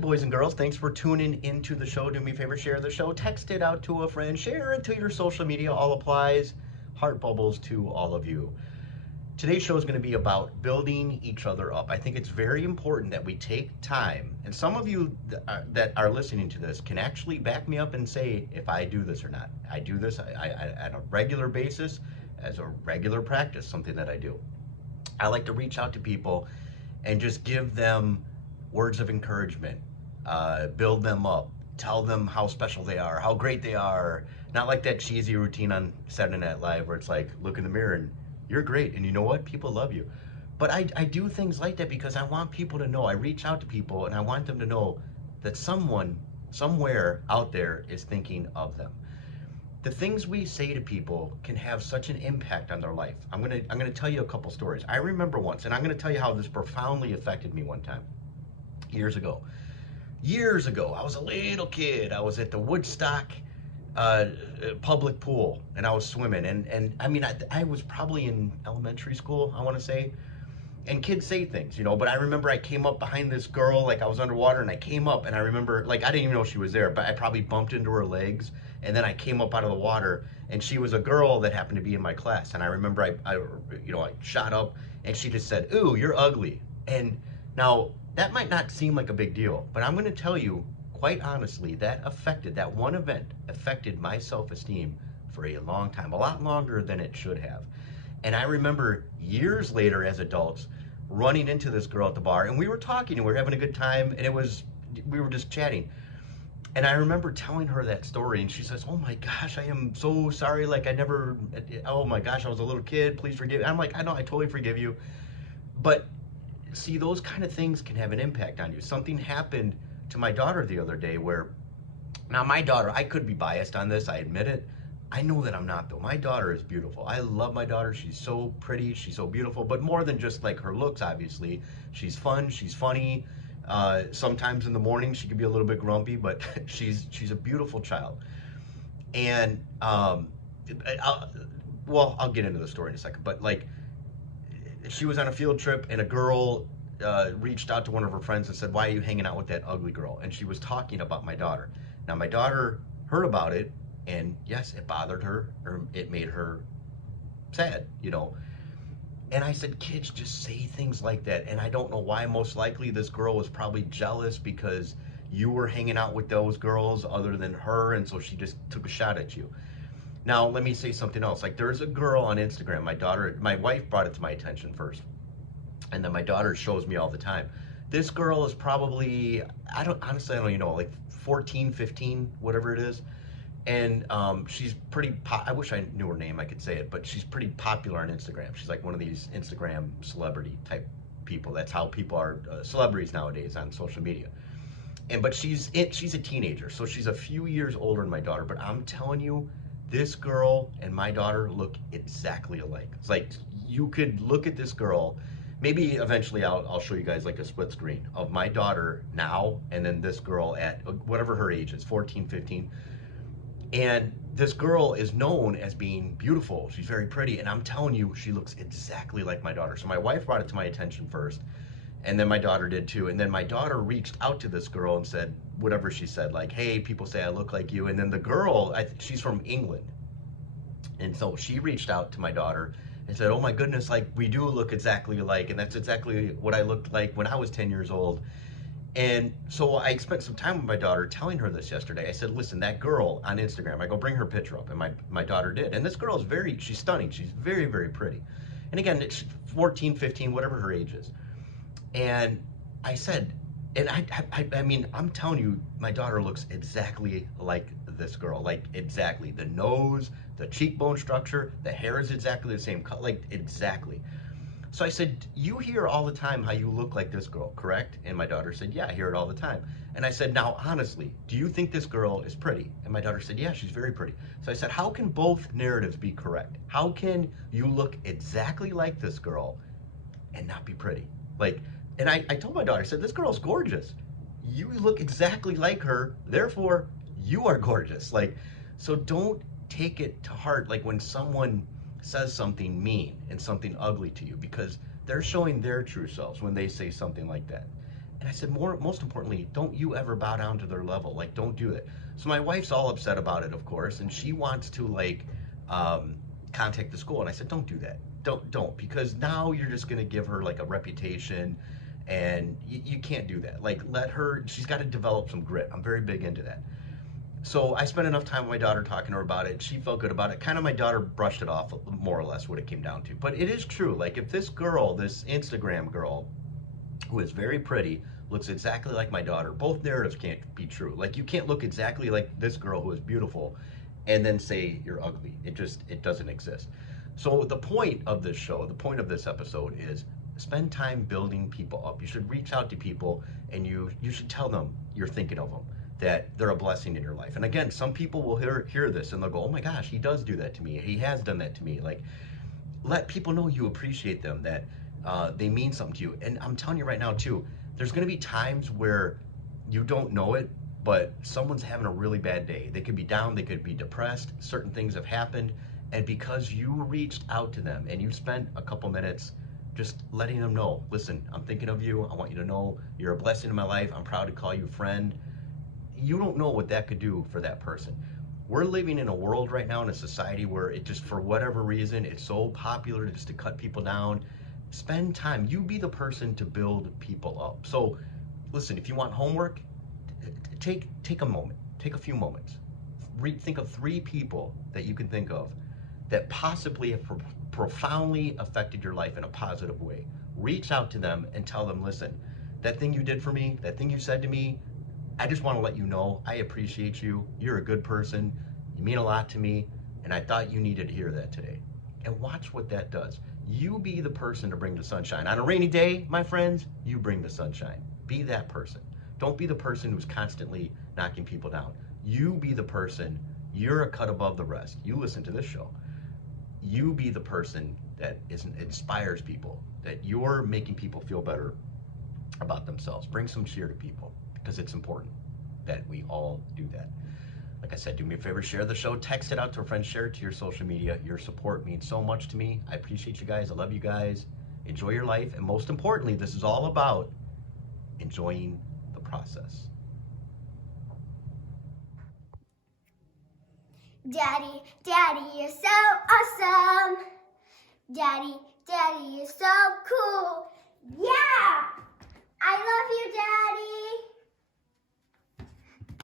boys and girls. Thanks for tuning into the show. Do me a favor, share the show, text it out to a friend, share it to your social media. All applies. Heart bubbles to all of you. Today's show is going to be about building each other up. I think it's very important that we take time, and some of you that are listening to this can actually back me up and say if I do this or not. I do this on a regular basis, as a regular practice, something that I do. I like to reach out to people and just give them words of encouragement, build them up, tell them how special they are, how great they are. Not like that cheesy routine on Saturday Night Live where it's like, look in the mirror and you're great, and you know what? People love you. But I do things like that because I want people to know. I reach out to people and I want them to know that someone, somewhere out there is thinking of them. The things we say to people can have such an impact on their life. I'm gonna tell you a couple stories. I remember once, and I'm gonna tell you how this profoundly affected me one time, years ago. Years ago, I was a little kid. I was at the Woodstock public pool, and I was swimming. And I mean, I was probably in elementary school, I want to say. And kids say things, you know. But I remember I came up behind this girl, like I was underwater, and I came up, and I remember, like, I didn't even know she was there, but I probably bumped into her legs, and then I came up out of the water, and she was a girl that happened to be in my class. And I remember I shot up, and she just said, "Ooh, you're ugly." And now that might not seem like a big deal, but I'm going to tell you, quite honestly, that one event affected my self-esteem for a long time, a lot longer than it should have. And I remember years later as adults running into this girl at the bar, and we were talking and we were having a good time, and we were just chatting. And I remember telling her that story, and she says, "Oh my gosh, I am so sorry. Like, oh my gosh, I was a little kid. Please forgive me." I'm like, "I know, I totally forgive you." But see, those kind of things can have an impact on you. Something happened to my daughter the other day where, now my daughter, I could be biased on this, I admit it. I know that I'm not, though. My daughter is beautiful. I love my daughter. She's so pretty, she's so beautiful, but more than just like her looks, obviously. She's fun, she's funny. Sometimes in the morning she can be a little bit grumpy, but she's a beautiful child. And I'll, I'll get into the story in a second, but like, she was on a field trip and a girl reached out to one of her friends and said, "Why are you hanging out with that ugly girl?" And she was talking about my daughter. Now, my daughter heard about it, and yes, it bothered her, or it made her sad, you know. And I said, kids just say things like that. And I don't know why. Most likely, this girl was probably jealous because you were hanging out with those girls other than her, and so she just took a shot at you. Now, let me say something else. Like, there's a girl on Instagram. My wife brought it to my attention first, and then my daughter shows me all the time. This girl is probably, I don't even know, like 14, 15, whatever it is. And she's I wish I knew her name, I could say it, but she's pretty popular on Instagram. She's like one of these Instagram celebrity type people. That's how people are celebrities nowadays on social media. But she's a teenager, so she's a few years older than my daughter. But I'm telling you, this girl and my daughter look exactly alike. It's like you could look at this girl. Maybe eventually I'll show you guys like a split screen of my daughter now and then this girl at whatever her age is, 14, 15. And this girl is known as being beautiful. She's very pretty. And I'm telling you, she looks exactly like my daughter. So my wife brought it to my attention first. And then my daughter did too. And then my daughter reached out to this girl and said, whatever she said, like, "Hey, people say I look like you." And then the girl, she's from England. And so she reached out to my daughter and said, "Oh my goodness, like, we do look exactly alike. And that's exactly what I looked like when I was 10 years old." And so I spent some time with my daughter telling her this yesterday. I said, "Listen, that girl on Instagram," I go, "bring her picture up." And my daughter did. And this girl is she's stunning. She's very, very pretty. And again, it's 14, 15, whatever her age is. And I said, and I mean, I'm telling you, my daughter looks exactly like this girl, like exactly. The nose, the cheekbone structure, the hair is exactly the same color, like exactly. So I said, "You hear all the time how you look like this girl, correct?" And my daughter said, "Yeah, I hear it all the time." And I said, "Now, honestly, do you think this girl is pretty?" And my daughter said, "Yeah, she's very pretty." So I said, "How can both narratives be correct? How can you look exactly like this girl and not be pretty?" Like, and I told my daughter, I said, "This girl's gorgeous. You look exactly like her, therefore you are gorgeous." Like, so don't take it to heart, like when someone says something mean and something ugly to you, because they're showing their true selves when they say something like that. And I said, most importantly, don't you ever bow down to their level. Like, don't do it. So my wife's all upset about it, of course, and she wants to like contact the school. And I said, don't do that. Don't, because now you're just gonna give her like a reputation, and you can't do that. Like, let her. She's got to develop some grit. I'm very big into that. So I spent enough time with my daughter talking to her about it. She felt good about it. Kind of my daughter brushed it off more or less what it came down to. But it is true. Like, if this girl, this Instagram girl, who is very pretty, looks exactly like my daughter, both narratives can't be true. Like, you can't look exactly like this girl who is beautiful and then say you're ugly. It doesn't exist. So the point of this show, the point of this episode is spend time building people up. You should reach out to people, and you should tell them you're thinking of them, that they're a blessing in your life. And again, some people will hear this and they'll go, oh my gosh, he does do that to me. He has done that to me. Like, let people know you appreciate them, that they mean something to you. And I'm telling you right now too, there's going to be times where you don't know it, but someone's having a really bad day. They could be down, they could be depressed, certain things have happened, and because you reached out to them and you spent a couple minutes just letting them know, listen, I'm thinking of you, I want you to know you're a blessing in my life, I'm proud to call you a friend. You don't know what that could do for that person. We're living in a world right now, in a society where it just, for whatever reason, it's so popular just to cut people down. Spend time. You be the person to build people up. So listen, if you want homework, take a moment, take a few moments. Think of 3 people that you can think of that possibly have profoundly affected your life in a positive way. Reach out to them and tell them, listen, that thing you did for me, that thing you said to me, I just want to let you know I appreciate you. You're a good person. You mean a lot to me, and I thought you needed to hear that today. And watch what that does. You be the person to bring the sunshine. On a rainy day, my friends, you bring the sunshine. Be that person. Don't be the person who's constantly knocking people down. You be the person. You're a cut above the rest. You listen to this show. You be the person that inspires people, that you're making people feel better about themselves. Bring some cheer to people, because it's important that we all do that. Like I said, do me a favor, share the show, text it out to a friend, share it to your social media. Your support means so much to me. I appreciate you guys. I love you guys. Enjoy your life. And most importantly, this is all about enjoying the process. Daddy, Daddy, you're so awesome. Daddy, Daddy, you're so cool. Yeah! I love you, Daddy.